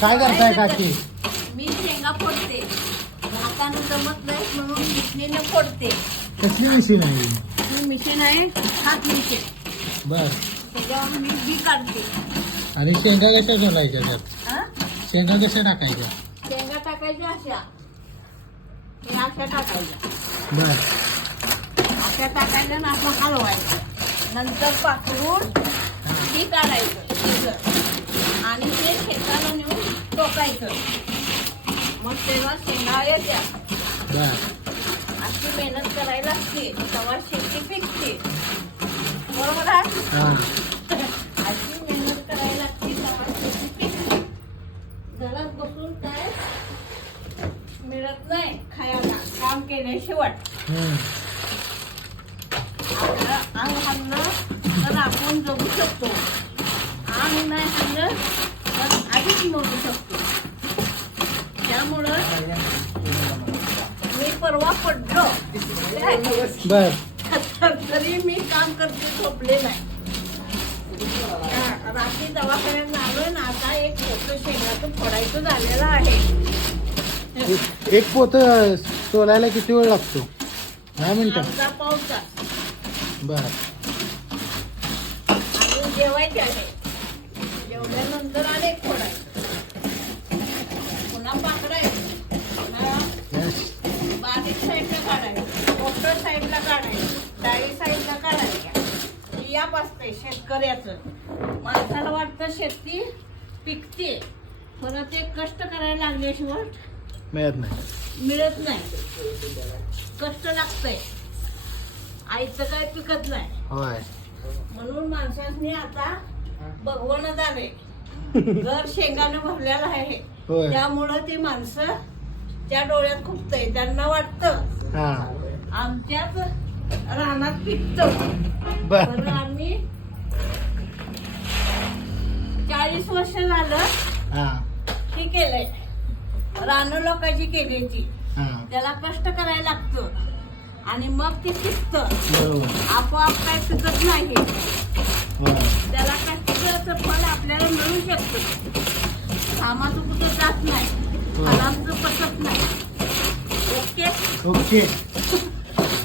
काय करताय काकी? मी शेंगा फोडते. हातानं जमत नाही म्हणून मिशनीने फोडते. कसली मशीन आहे? ही मशीन आहे हात मशीन. बर. त्याच्यावर मी बी काढते. आणि शेंगा कशा घालायच्या त्यात? हा? शेंगा कशा टाकायच्या? शेंगा टाकायच्या अशा. हे अशा टाकायच्या. बर. अशा टाकायच्या ना असं हलवायचं. नंतर पाकडून बी काढायचं त्याचं. आणि ते शेताला नेऊन टोकायचं. मग तेव्हा शेंगा येत्या. बर. अशी मेहनत करायला लागते तेव्हा शेती पिकते. बरोबर आहे? हा. अशी मेहनत करायला लागते तेव्हा शेती पिकते. घरात बसून काय मिळत नाही खायला काम केल्याशिवाय. आपलं अंग हल्लं तर आपण जगू शकतो. अंग नाही हल्लं तर आधीच मरू शकतो. त्यामुळं मी परवा पडलो बर. तरी मी काम करते झोपले नाही. रात्री दवाखान्यात आलो ना. आता एक पोतं शेंगाचं फोडायचं झालेलं आहे. एक पोत सोलायला किती वेळ लागतो? 10 मिनिटं. अर्धा पाऊण तास. बर. आणि जेवायचे आहे. जेवल्यानंतर अनेक फोडायचं. पुन्हा पाकडायचं. पुन्हा यस. बारीक साईडला काढायचं. मोठं साईडला काढायचं. डाळी साईडला काढायच्या. याप असते शेतकऱ्याचं. माणसाला वाटतं शेती पिकते पण ते कष्ट करायला लागल्याशिवाय मिळत नाही. मिळत नाही. कष्ट लागतंय. आईचं काय पिकत नाही. होय. म्हणून माणसांनी आता भगवण झाले. घर शेंगाने भरलेलं आहे. होय. त्यामुळं ती माणसं त्या डोळ्यात खुपतंय. त्यांना वाटतं हा. आमच्याच रानात पिकतं. बर. बरं आम्ही 40 वर्ष झालं हा. हे केलंय. रानं लोकांची केली ती. हा. त्याला कष्ट करायला लागतं आणि मग ते पिकतं. बरोबर. आपोआप काय पिकत नाही. होय. त्याला कष्टाचं फळ आपल्याला मिळू शकतं. कामाचं कुठं जात नाही. फळांचं पचत नाही. ओके. ओके.